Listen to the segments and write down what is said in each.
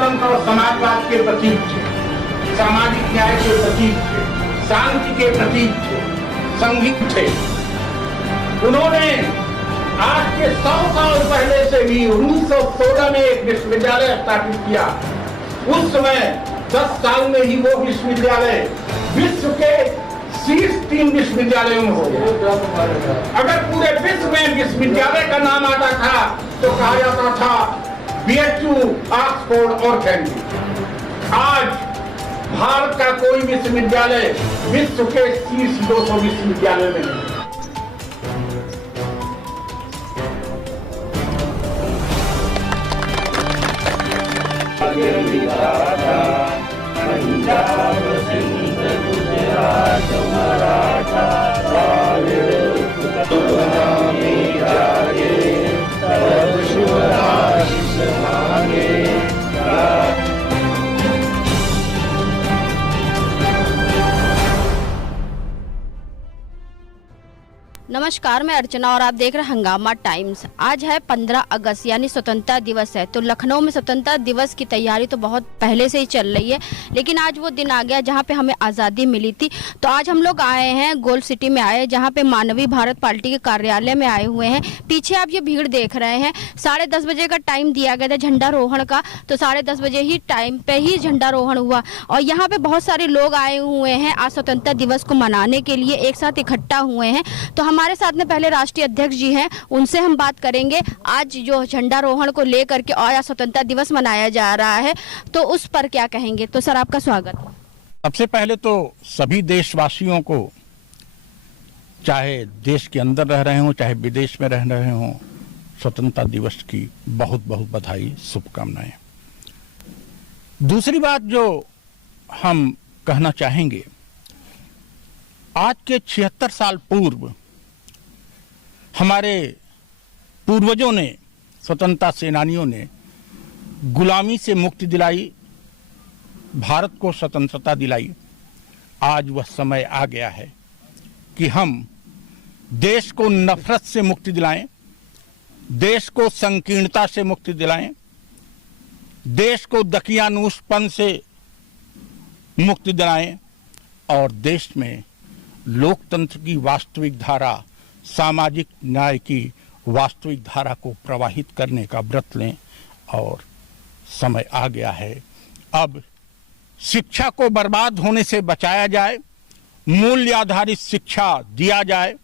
लोकतंत्र और समाजवाद के प्रतीक थे, सामाजिक न्याय के प्रतीक थे, शांति के प्रतीक थे, संगीत थे। उन्होंने आज के 100 साल पहले से भी 1916 में एक विश्वविद्यालय स्थापित किया। उस समय 10 साल में ही वो विश्वविद्यालय विश्व के शीर्ष 3 विश्वविद्यालयों में हो गया। अगर पूरे विश्व में विश्वविद्यालय का नाम आता था तो कहा जाता था BHU, ऑक्सफोर्ड और कैम्ब्रिज। आज भारत का कोई विश्वविद्यालय विश्व के शीर्ष 200 विश्वविद्यालय में नहीं। पंजाब सिंध गुजरात मराठा नमस्कार, मैं अर्चना और आप देख रहे हैं हंगामा टाइम्स। आज है 15 अगस्त यानी स्वतंत्रता दिवस है। तो लखनऊ में स्वतंत्रता दिवस की तैयारी तो बहुत पहले से ही चल रही है, लेकिन आज वो दिन आ गया जहां पे हमें आज़ादी मिली थी। तो आज हम लोग आए हैं, गोल्ड सिटी में आए, जहां पे मानवीय भारत पार्टी के कार्यालय में आए हुए हैं। पीछे आप ये भीड़ देख रहे हैं। 10:30 बजे का टाइम दिया गया था झंडारोहण का, तो 10:30 बजे ही टाइम पे ही झंडारोहण हुआ और यहाँ पे बहुत सारे लोग आए हुए हैं आज स्वतंत्रता दिवस को मनाने के लिए, एक साथ इकट्ठा हुए हैं। तो हमारे साथ में पहले राष्ट्रीय अध्यक्ष जी हैं, उनसे हम बात करेंगे आज जो झंडारोहण को लेकर के और स्वतंत्रता दिवस मनाया जा रहा है तो उस पर क्या कहेंगे। तो सर आपका स्वागत। सबसे पहले तो सभी देशवासियों को, चाहे देश के अंदर रह रहे हों चाहे विदेश में रह रहे हों, स्वतंत्रता दिवस की बहुत बहुत बधाई, शुभकामनाएं। दूसरी बात जो हम कहना चाहेंगे, आज के 76 साल पूर्व हमारे पूर्वजों ने, स्वतंत्रता सेनानियों ने गुलामी से मुक्ति दिलाई, भारत को स्वतंत्रता दिलाई। आज वह समय आ गया है कि हम देश को नफरत से मुक्ति दिलाएं, देश को संकीर्णता से मुक्ति दिलाएं, देश को दकियानूसपन से मुक्ति दिलाएं और देश में लोकतंत्र की वास्तविक धारा, सामाजिक न्याय की वास्तविक धारा को प्रवाहित करने का व्रत लें। और समय आ गया है, अब शिक्षा को बर्बाद होने से बचाया जाए, मूल्य आधारित शिक्षा दिया जाए।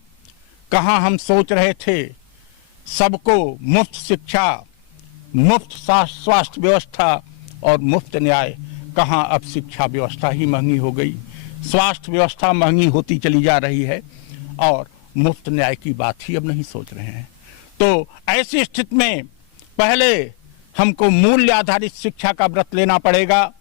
कहाँ हम सोच रहे थे सबको मुफ्त शिक्षा, मुफ्त स्वास्थ्य व्यवस्था और मुफ्त न्याय, कहाँ अब शिक्षा व्यवस्था ही महंगी हो गई, स्वास्थ्य व्यवस्था महंगी होती चली जा रही है और मुफ्त न्याय की बात ही अब नहीं सोच रहे हैं। तो ऐसी स्थिति में पहले हमको मूल्य आधारित शिक्षा का व्रत लेना पड़ेगा,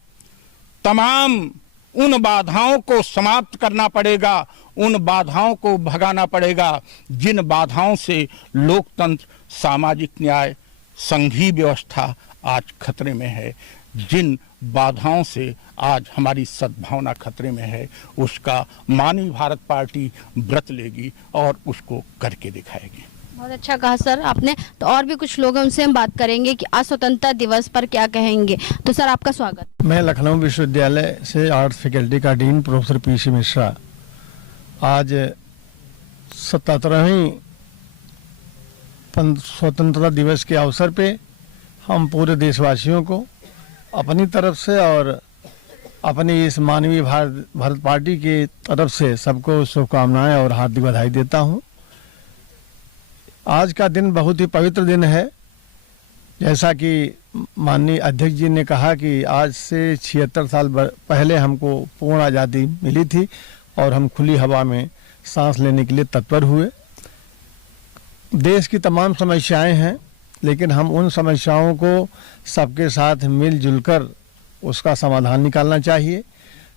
तमाम उन बाधाओं को समाप्त करना पड़ेगा, उन बाधाओं को भगाना पड़ेगा जिन बाधाओं से लोकतंत्र, सामाजिक न्याय, संघीय व्यवस्था आज खतरे में है, जिन बाधाओं से आज हमारी सद्भावना खतरे में है, उसका मानवीय भारत पार्टी व्रत लेगी और उसको करके दिखाएगी। बहुत अच्छा कहा सर आपने। तो और भी कुछ लोग हैं, उनसे हम बात करेंगे कि आज स्वतंत्रता दिवस पर क्या कहेंगे। तो सर आपका स्वागत। मैं लखनऊ विश्वविद्यालय से आर्ट्स फैकल्टी का डीन प्रोफेसर PC मिश्रा आज 77वीं स्वतंत्रता दिवस के अवसर पे हम पूरे देशवासियों को अपनी तरफ से और अपनी इस मानवीय भारत पार्टी की तरफ से सबको शुभकामनाएं और हार्दिक बधाई देता हूं। आज का दिन बहुत ही पवित्र दिन है। जैसा कि माननीय अध्यक्ष जी ने कहा कि आज से 76 साल पहले हमको पूर्ण आज़ादी मिली थी और हम खुली हवा में सांस लेने के लिए तत्पर हुए। देश की तमाम समस्याएं हैं, लेकिन हम उन समस्याओं को सबके साथ मिलजुल कर उसका समाधान निकालना चाहिए।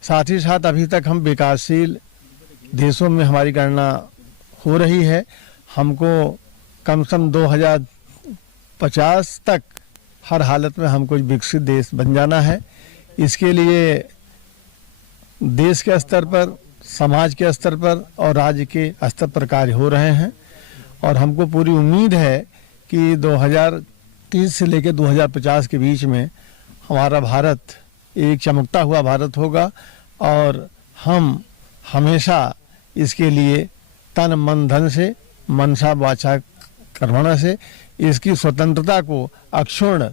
साथ ही साथ अभी तक हम विकासशील देशों में हमारी गणना हो रही है। हमको कम से कम 2050 तक हर हालत में हमको विकसित देश बन जाना है। इसके लिए देश के स्तर पर, समाज के स्तर पर और राज्य के स्तर पर कार्य हो रहे हैं और हमको पूरी उम्मीद है कि 2030 से लेकर 2050 के बीच में हमारा भारत एक चमकता हुआ भारत होगा और हम हमेशा इसके लिए तन मन धन से, मनसा वाचा कर्मणा से इसकी स्वतंत्रता को अक्षुण्ण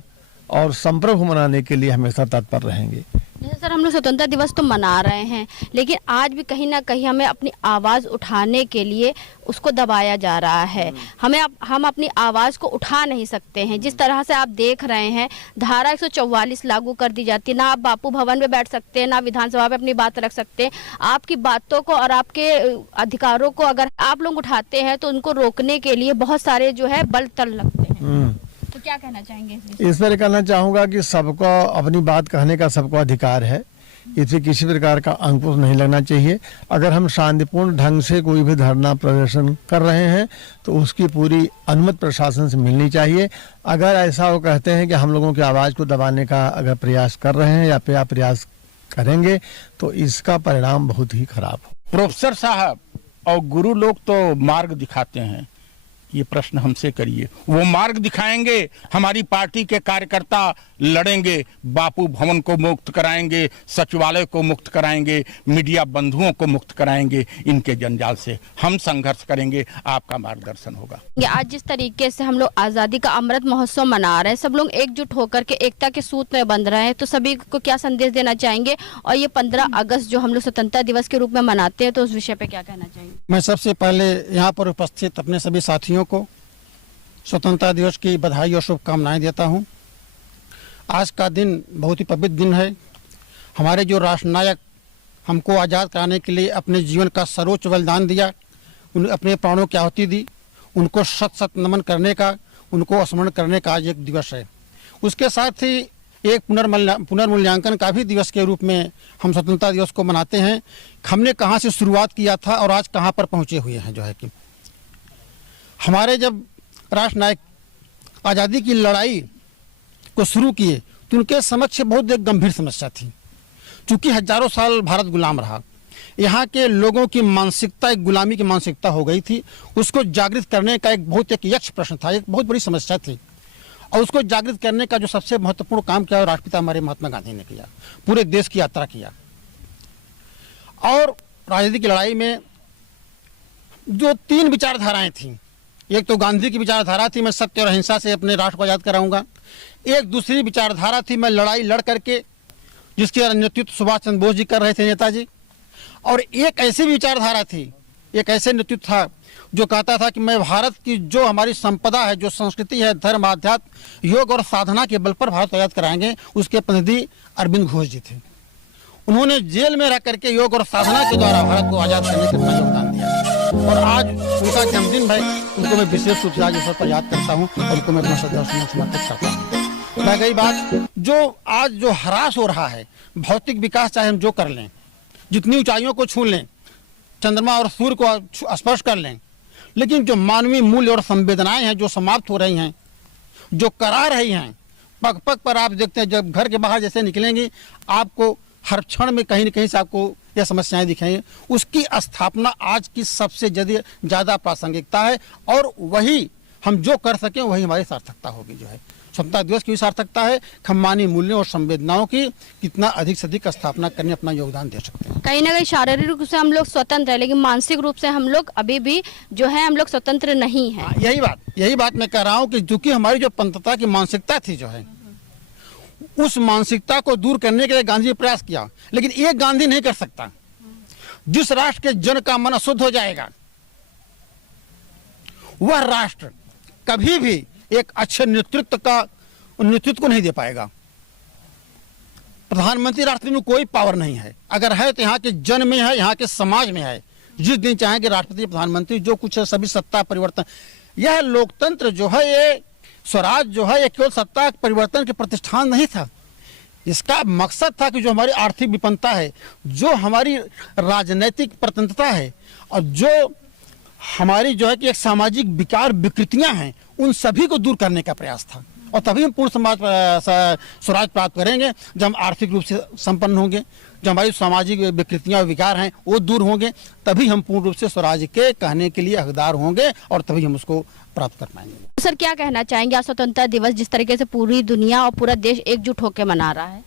और संप्रभु मनाने के लिए हमेशा तत्पर रहेंगे। जैसे सर हम लोग स्वतंत्रता दिवस तो मना रहे हैं, लेकिन आज भी कहीं ना कहीं हमें अपनी आवाज़ उठाने के लिए उसको दबाया जा रहा है। हम अपनी आवाज़ को उठा नहीं सकते हैं। जिस तरह से आप देख रहे हैं, धारा 144 लागू कर दी जाती है। ना आप बापू भवन में बैठ सकते हैं, ना विधानसभा में अपनी बात रख सकते हैं। आपकी बातों को और आपके अधिकारों को अगर आप लोग उठाते हैं तो उनको रोकने के लिए बहुत सारे जो है बल तल लगते हैं। तो क्या कहना चाहेंगे इस पर? कहना चाहूँगा कि सबको अपनी बात कहने का सबको अधिकार है, इससे किसी प्रकार का अंकुश नहीं लगना चाहिए। अगर हम शांतिपूर्ण ढंग से कोई भी धरना प्रदर्शन कर रहे हैं तो उसकी पूरी अनुमति प्रशासन से मिलनी चाहिए। अगर ऐसा वो कहते हैं कि हम लोगों की आवाज़ को दबाने का अगर प्रयास कर रहे हैं या प्रयास करेंगे तो इसका परिणाम बहुत ही खराब हो। प्रोफेसर साहब और गुरु लोग तो मार्ग दिखाते हैं, ये प्रश्न हमसे करिए। वो मार्ग दिखाएंगे, हमारी पार्टी के कार्यकर्ता लड़ेंगे, बापू भवन को मुक्त कराएंगे, सचिवालय को मुक्त कराएंगे, मीडिया बंधुओं को मुक्त कराएंगे। इनके जंजाल से हम संघर्ष करेंगे, आपका मार्गदर्शन होगा। आज जिस तरीके से हम लोग आज़ादी का अमृत महोत्सव मना रहे हैं, सब लोग एकजुट होकर के एकता के सूत्र में बंध रहे हैं, तो सभी को क्या संदेश देना चाहेंगे? और ये 15 अगस्त जो हम लोग स्वतंत्रता दिवस के रूप में मनाते हैं, तो उस विषय पे क्या कहना चाहेंगे? मैं सबसे पहले यहाँ पर उपस्थित अपने सभी साथियों को स्वतंत्रता दिवस की बधाई और शुभकामनाएं देता हूँ। आज का दिन बहुत ही पवित्र दिन है। हमारे जो राष्ट्र नायक हमको आज़ाद कराने के लिए अपने जीवन का सर्वोच्च बलिदान दिया, उन अपने प्राणों की आहुति दी, उनको शत शत नमन करने का, उनको स्मरण करने का आज एक दिवस है। उसके साथ ही एक पुनर्मूल्यांकन का भी दिवस के रूप में हम स्वतंत्रता दिवस को मनाते हैं। हमने कहाँ से शुरुआत किया था और आज कहाँ पर पहुँचे हुए हैं। जो है कि हमारे जब राष्ट्र नायक आज़ादी की लड़ाई को शुरू किए तो उनके समक्ष बहुत एक गंभीर समस्या थी। चूँकि हजारों साल भारत गुलाम रहा, यहाँ के लोगों की मानसिकता एक गुलामी की मानसिकता हो गई थी। उसको जागृत करने का एक बहुत एक यक्ष प्रश्न था, एक बहुत बड़ी समस्या थी। और उसको जागृत करने का जो सबसे महत्वपूर्ण काम किया राष्ट्रपिता हमारे महात्मा गांधी ने किया, पूरे देश की यात्रा किया। और आज़ादी की लड़ाई में जो 3 विचारधाराएं थीं, एक तो गांधी की विचारधारा थी, मैं सत्य और अहिंसा से अपने राष्ट्र को आज़ाद कराऊंगा। एक दूसरी विचारधारा थी, मैं लड़ाई लड़ करके, जिसके नेतृत्व सुभाष चंद्र बोस जी कर रहे थे, नेताजी। और एक ऐसी विचारधारा थी, एक ऐसे नेतृत्व था जो कहता था कि मैं भारत की जो हमारी संपदा है, जो संस्कृति है, धर्म, आध्यात्म, योग और साधना के बल पर भारत को आज़ाद कराएंगे। उसके प्रतिनिधि अरविंद घोष जी थे। उन्होंने जेल में रह करके योग और साधना के द्वारा भारत को आज़ाद करने का अपना योगदान दिया। और आज उनका जन्मदिन है, उनको मैं विशेष रूप से आज इस पर याद करता हूँ और उनको मैं अपना श्रद्धासुमन समर्पित करता हूँ। रह गई बात जो आज जो ह्रास हो रहा है, भौतिक विकास चाहे हम जो कर लें, जितनी ऊंचाइयों को छू लें, चंद्रमा और सूर्य को स्पर्श कर लें, लेकिन जो मानवीय मूल्य और संवेदनाएं हैं जो समाप्त हो रही हैं, जो करा रही हैं, पग पग पर आप देखते हैं, जब घर के बाहर जैसे निकलेंगे आपको हर क्षण में कहीं न कहीं से आपको यह समस्याएं दिखेंगी। उसकी स्थापना आज की सबसे ज़्यादा प्रासंगिकता है और वही हम जो कर सकें वही हमारी सार्थकता होगी। जो है स्वतंत्रता दिवस की भी सार्थकता है, हम मानवीय मूल्यों और संवेदनाओं की कितना अधिक से अधिक स्थापना करने अपना योगदान दे सकते हैं। कहीं ना कहीं शारीरिक रूप से हम लोग स्वतंत्र है, लेकिन मानसिक रूप से हम लोग अभी भी जो है हम लोग स्वतंत्र नहीं है। यही बात मैं कह रहा हूँ कि चूंकि हमारी जो पंथता की मानसिकता थी, जो है उस मानसिकता को दूर करने के लिए गांधी ने प्रयास किया, लेकिन एक गांधी नहीं कर सकता। जिस राष्ट्र के जन का मन अशुद्ध हो जाएगा, वह राष्ट्र कभी भी एक अच्छे नेतृत्व को नहीं दे पाएगा। प्रधानमंत्री राष्ट्रपति में कोई पावर नहीं है, अगर है तो यहाँ के जन में है, यहाँ के समाज में है। जिस दिन चाहेंगे राष्ट्रपति, प्रधानमंत्री, जो कुछ है सभी सत्ता परिवर्तन। यह लोकतंत्र जो है, ये स्वराज जो है, ये केवल सत्ता परिवर्तन के प्रतिष्ठान नहीं था। इसका मकसद था कि जो हमारी आर्थिक विपन्नता है, जो हमारी राजनैतिक प्रतंत्रता है और जो हमारी जो है कि एक सामाजिक विकार विकृतियां हैं, उन सभी को दूर करने का प्रयास था। और तभी हम पूर्ण समाज स्वराज प्राप्त करेंगे जब हम आर्थिक रूप से संपन्न होंगे, जो हमारी सामाजिक विकृतियां और विकार हैं वो दूर होंगे, तभी हम पूर्ण रूप से स्वराज के कहने के लिए हकदार होंगे और तभी हम उसको प्राप्त कर पाएंगे। सर क्या कहना चाहेंगे, आज स्वतंत्रता दिवस जिस तरीके से पूरी दुनिया और पूरा देश एकजुट होकर मना रहा है?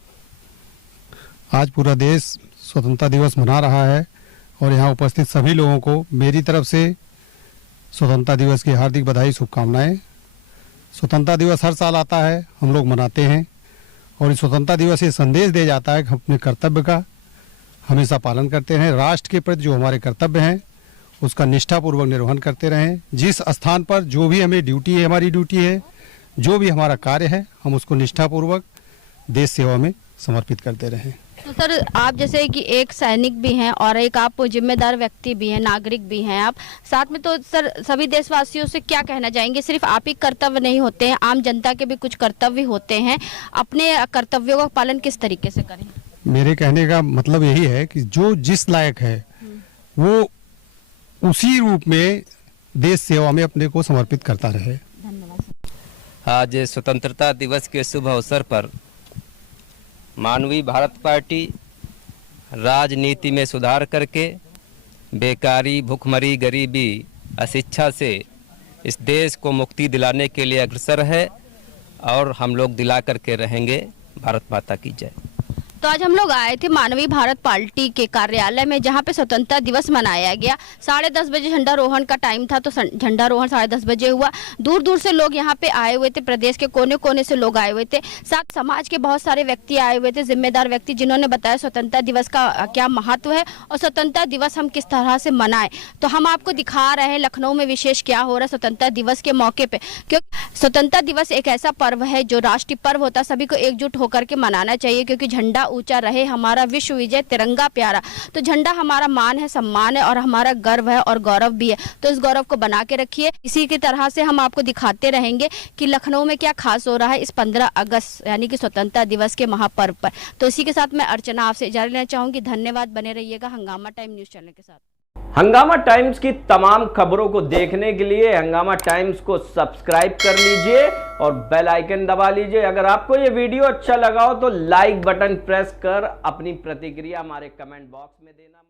आज पूरा देश स्वतंत्रता दिवस मना रहा है और यहाँ उपस्थित सभी लोगों को मेरी तरफ से स्वतंत्रता दिवस की हार्दिक बधाई, शुभकामनाएं। स्वतंत्रता दिवस हर साल आता है, हम लोग मनाते हैं और इस स्वतंत्रता दिवस ये संदेश दिया जाता है कि हम अपने कर्तव्य का हमेशा पालन करते रहें, राष्ट्र के प्रति जो हमारे कर्तव्य हैं उसका निष्ठापूर्वक निर्वहन करते रहें। जिस स्थान पर जो भी हमें ड्यूटी है, हमारी ड्यूटी है, जो भी हमारा कार्य है, हम उसको निष्ठापूर्वक देश सेवा में समर्पित करते रहें। तो सर आप जैसे कि एक सैनिक भी हैं और एक आप जिम्मेदार व्यक्ति भी हैं, नागरिक भी हैं आप, साथ में तो सर सभी देशवासियों से क्या कहना चाहेंगे? सिर्फ आप ही कर्तव्य नहीं होते हैं, आम जनता के भी कुछ कर्तव्य होते हैं, अपने कर्तव्यों का पालन किस तरीके से करें? मेरे कहने का मतलब यही है कि जो जिस लायक है वो उसी रूप में देश सेवा में अपने को समर्पित करता रहे। धन्यवाद सर। आज स्वतंत्रता दिवस के शुभ अवसर पर मानवीय भारत पार्टी राजनीति में सुधार करके बेकारी, भुखमरी, गरीबी, अशिक्षा से इस देश को मुक्ति दिलाने के लिए अग्रसर है और हम लोग दिला करके रहेंगे। भारत माता की जय। तो आज हम लोग आए थे मानवीय भारत पार्टी के कार्यालय में, जहां पे स्वतंत्रता दिवस मनाया गया। 10:30 बजे झंडारोहण का टाइम था, तो झंडारोहण 10:30 बजे हुआ। दूर दूर से लोग यहां पे आए हुए थे, प्रदेश के कोने कोने से लोग आए हुए थे, साथ समाज के बहुत सारे व्यक्ति आए हुए थे, जिम्मेदार व्यक्ति, जिन्होंने बताया स्वतंत्रता दिवस का क्या महत्व है और स्वतंत्रता दिवस हम किस तरह से मनाएं। तो हम आपको दिखा रहे हैं लखनऊ में विशेष क्या हो रहा है स्वतंत्रता दिवस के मौके पे, क्योंकि स्वतंत्रता दिवस एक ऐसा पर्व है जो राष्ट्रीय पर्व होता है, सभी को एकजुट होकर के मनाना चाहिए, क्योंकि झंडा ऊंचा रहे, हमारा विश्व विजय, तिरंगा प्यारा। तो झंडा हमारा मान है, सम्मान है और हमारा गर्व है और गौरव भी है। तो इस गौरव को बना के रखिए। इसी की तरह से हम आपको दिखाते रहेंगे कि लखनऊ में क्या खास हो रहा है इस 15 अगस्त यानी कि स्वतंत्रता दिवस के महापर्व पर। तो इसी के साथ मैं अर्चना आपसे इजाजत लेना चाहूंगी। धन्यवाद, बने रहिएगा हंगामा टाइम न्यूज चैनल के साथ। हंगामा टाइम्स की तमाम खबरों को देखने के लिए हंगामा टाइम्स को सब्सक्राइब कर लीजिए और बेल आइकन दबा लीजिए। अगर आपको ये वीडियो अच्छा लगा हो तो लाइक बटन प्रेस कर अपनी प्रतिक्रिया हमारे कमेंट बॉक्स में देना।